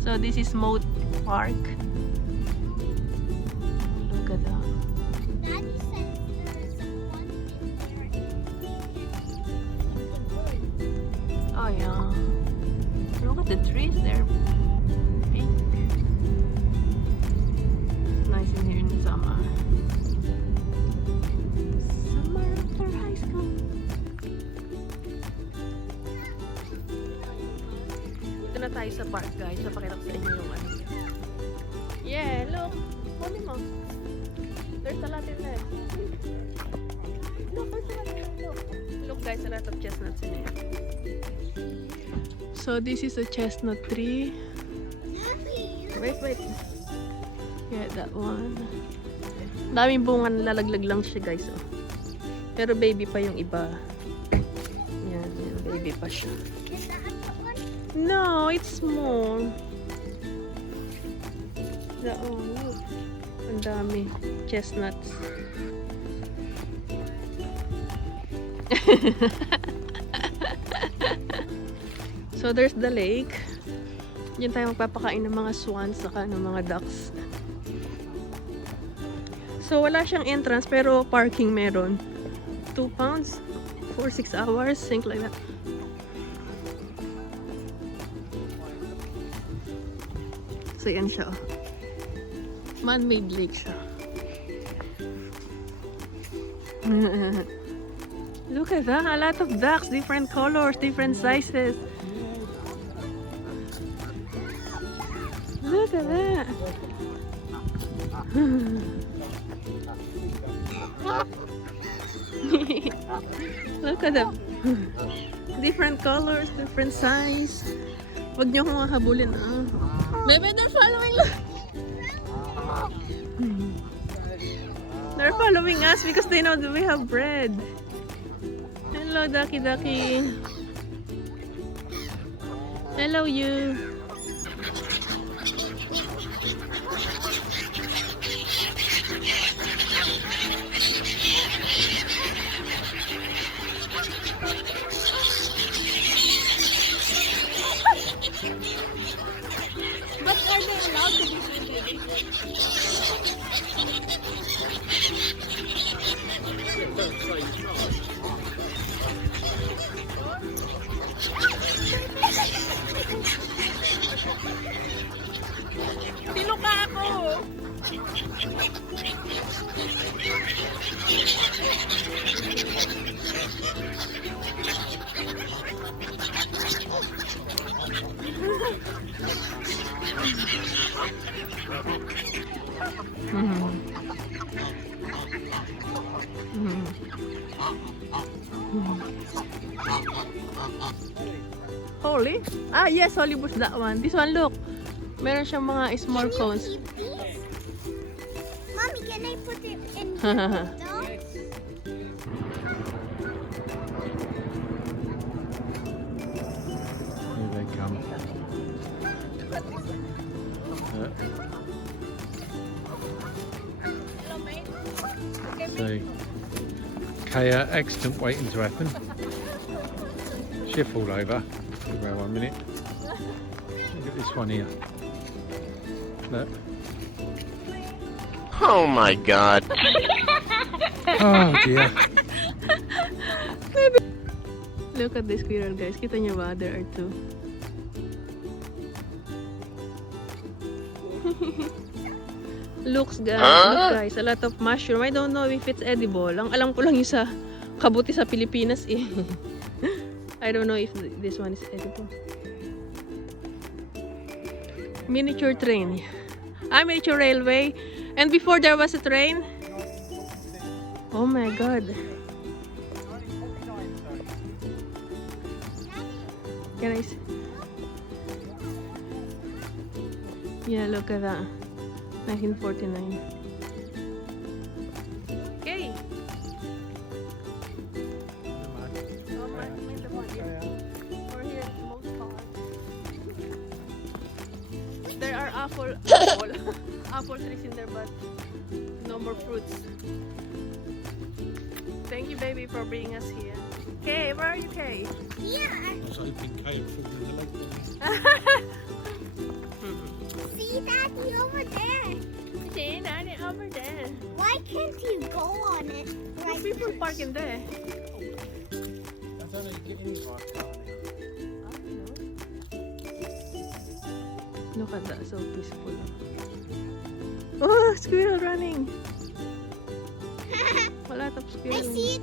So this is Mote Park. Look at that. Daddy said there's one thing there. Oh yeah. Look at the trees there. Pink. It's nice in here in the summer. Summer after high school. Dito na tayo sa park, guys. So pakita ko sa inyo yung ano. Yeah, look. Kunin mo. There's a lot in there. Look, there's a lot in there. Look. Look guys, a lot of chestnuts in here. So this is a chestnut tree. Wait. Yeah, that one. Daming bunga, lalaglag lang siya guys. Oh. Pero baby pa yung iba. Yan, baby pa siya. No, it's small. That one, look. Ang dami. Chestnuts. So there's the lake. Diyan tayo magpapakain ng mga swans saka ng mga ducks. So wala siyang entrance pero parking meron. £2 for 6 hours, think like that. So yan siya. Man-made lake siya. Look at that, a lot of ducks, different colors, different sizes. Look at that. Look at them. Different colors, different size. Huwag niyo akong habulin. Baby, they're following. They're following us because they know that we have bread. Hello, Ducky Ducky. Hello, you. But are they allowed to be friendly? Tinuka ako! Holy? Ah, yes, holy bush, that one. This one, look. Meron siyang mga small cones. Can you keep these? Mommy, can I put it in the dog? Here they come. See, Kaya, accident waiting to happen. She'll fall over. Give her 1 minute. Look at this one here. Look. Oh my god. Oh dear. Look at this squirrel, guys. Kita niyo ba? There are two. Look guys, a lot of mushroom. I don't know if it's edible. Ang alam ko lang yung sa kabuti sa Pilipinas eh. I don't know if this one is edible. Miniature train. Miniature railway. And before there was a train. Oh my god. Can I see? Yeah, look at that. 1949. Okay. There are apple trees in there, but no more fruits. Thank you, baby, for bringing us here. Kay, where are you, Kay? Yeah. I was hoping Kay would fall in the lake. See Daddy over there. See, Daddy over there. Why can't you go on it? Like People parking there. I don't know, you get in by a car now. Look at that, so peaceful. Oh, squirrel running. A lot of I squirrel. see it.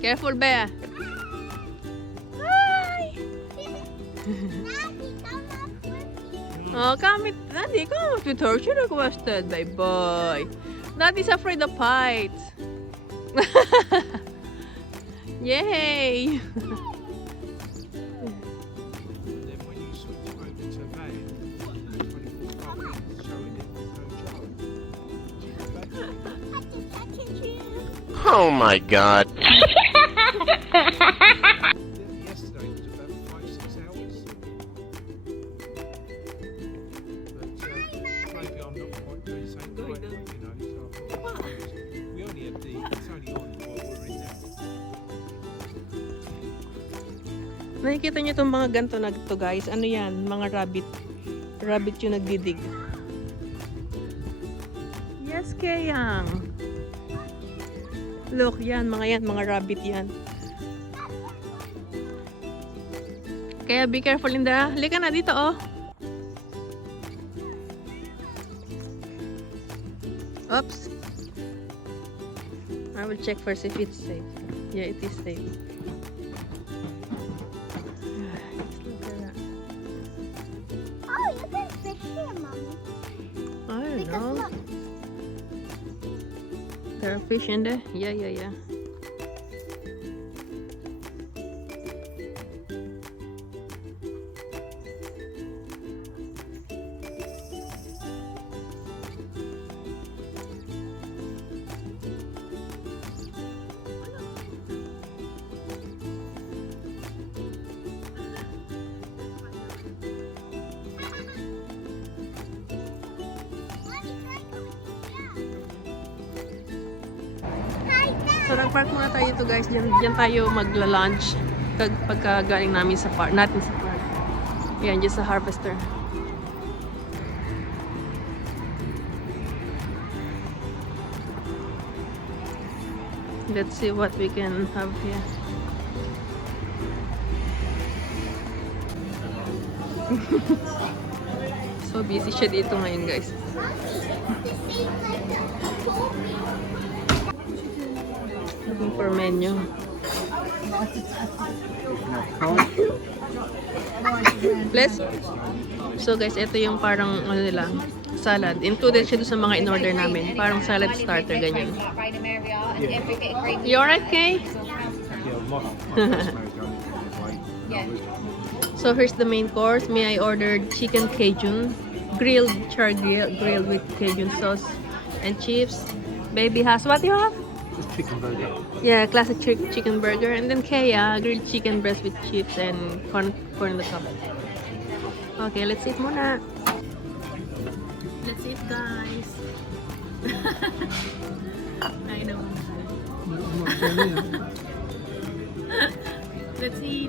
Careful, Bea. Hi! Daddy, come up with me. Oh, Daddy, come with her. She requested, my boy. Daddy's afraid of heights. Yay! And then when you switch over to van, 24 hours, showing it there's no charge. Oh my god. Yesterday was about 5-6 hours. But maybe I'm not quite doing something right, you know. So I thought, we only have it's only on while we're in there. Nakikita niyo itong mga ganito na to, guys. Ano yan? Mga rabbit. Rabbit yung nagdidig. Yes, Kayang. Look, yan. Mga rabbit yan. Kaya be careful, Linda. Halika na dito, oh. Oops. I will check first if it's safe. Yeah, it is safe. Look at that. Oh, you can fish here, Mommy. I don't Because know. look. There are fish in there? Yeah. So, nag-park muna tayo dito, guys. Diyan tayo magla-lunch pagka galing namin sa park. Natin sa park. Yan, dyan sa harvester. Let's see what we can have here. So busy siya dito ngayon, guys. Looking for menu. Bless. So guys, ito yung parang ano nila, salad. Included siya doon sa mga in-order namin. Parang salad starter, ganyan. You alright, Kay? So here's the main course. I ordered chicken Cajun, grilled with Cajun sauce and chips. Baby has what you have? Just chicken burger. Yeah, classic chicken burger, and then Kaya grilled chicken breast with chips and corn in the cup. Okay, let's eat muna. Let's eat, guys. I know. Let's eat.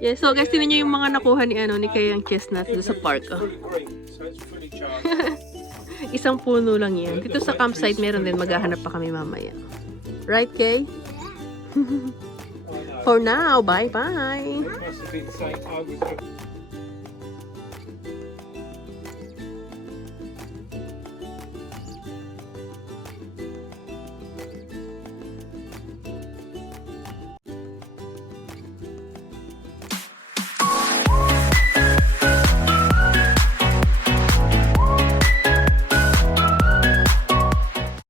Yeah, so guys, tinan nyo yung mga nakuha ni Kayang Chestnut sa park. Oh. Isang puno lang yan. Dito sa campsite, meron din. Maghahanap pa kami mamaya. Right, Kay? For now, bye-bye.